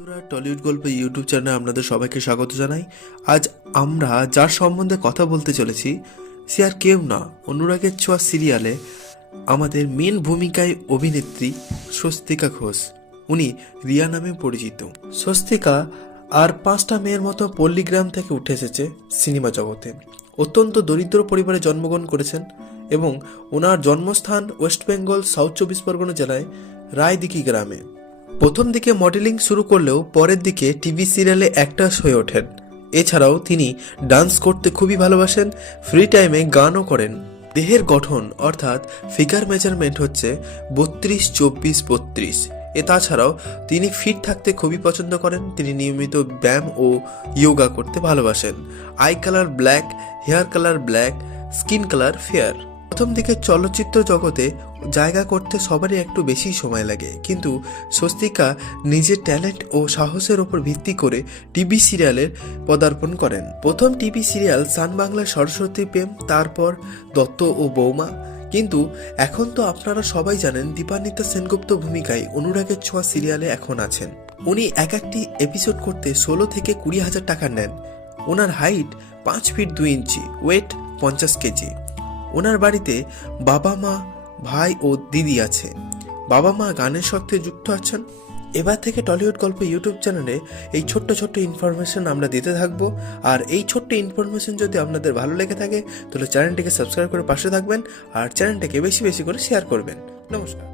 বন্ধুরা, টলিউড গল্প ইউটিউব চ্যানেলে আপনাদের সবাইকে স্বাগত জানাই। আজ আমরা যার সম্বন্ধে কথা বলতে চলেছি সে আর কেউ না, অনুরাগের ছোঁয়া সিরিয়ালে আমাদের মেন ভূমিকায় অভিনেত্রী স্বস্তিকা ঘোষ। উনি রিয়া নামে পরিচিত। স্বস্তিকা আর 5টা মেয়ের মতো পল্লীগ্রাম থেকে উঠে এসেছে সিনেমা জগতে। অত্যন্ত দরিদ্র পরিবারে জন্মগ্রহণ করেছেন এবং ওনার জন্মস্থান ওয়েস্ট বেঙ্গল সাউথ 24 পরগনা জেলায় রায়দিঘি গ্রামে। প্রথম দিকে মডেলিং শুরু করলেও পরের দিকে টিভি সিরিয়ালে অ্যাক্ট্রেস হয়ে ওঠেন। এছাড়াও তিনি ডান্স করতে খুবই ভালোবাসেন, ফ্রি টাইমে গানও করেন। দেহের গঠন অর্থাৎ ফিগার মেজারমেন্ট হচ্ছে 32-24-32। তাছাড়াও তিনি ফিট থাকতে খুবই পছন্দ করেন। তিনি নিয়মিত ব্যায়াম ও যোগা করতে ভালোবাসেন। Eye colour black, hair colour black, skin colour fair. প্রথম দিকে চলচ্চিত্র জগতে জায়গা করতে সবারই একটু বেশি সময় লাগে, কিন্তু স্বস্তিকা নিজের ট্যালেন্ট ও সাহসের ওপর ভিত্তি করে টিভি সিরিয়ালের পদার্পণ করেন। প্রথম টিভি সিরিয়াল সান বাংলার সরস্বতী প্রেম, তারপর দত্ত ও বৌমা। কিন্তু এখন তো আপনারা সবাই জানেন দীপান্বিতা সেনগুপ্ত ভূমিকায় অনুরাগের ছোঁয়া সিরিয়ালে এখন আছেন। উনি একটি এপিসোড করতে 16 থেকে 20,000 টাকা নেন। ওনার হাইট 5 ফিট 2 ইঞ্চি, ওয়েট 50 কেজি। ওনার বাড়িতে বাবা মা, ভাই ও দিদি আছে। বাবা মা গানের সাথে যুক্ত আছেন। এবার থেকে টলিউড গল্প ইউটিউব চ্যানেলে এই ছোট্ট ছোট্ট ইনফরমেশন আমরা দিতে থাকবো। আর এই ছোট্ট ইনফরমেশন যদি আপনাদের ভালো লেগে থাকে তাহলে চ্যানেলটিকে সাবস্ক্রাইব করে পাশে থাকবেন আর চ্যানেলটাকে বেশি বেশি করে শেয়ার করবেন। নমস্কার।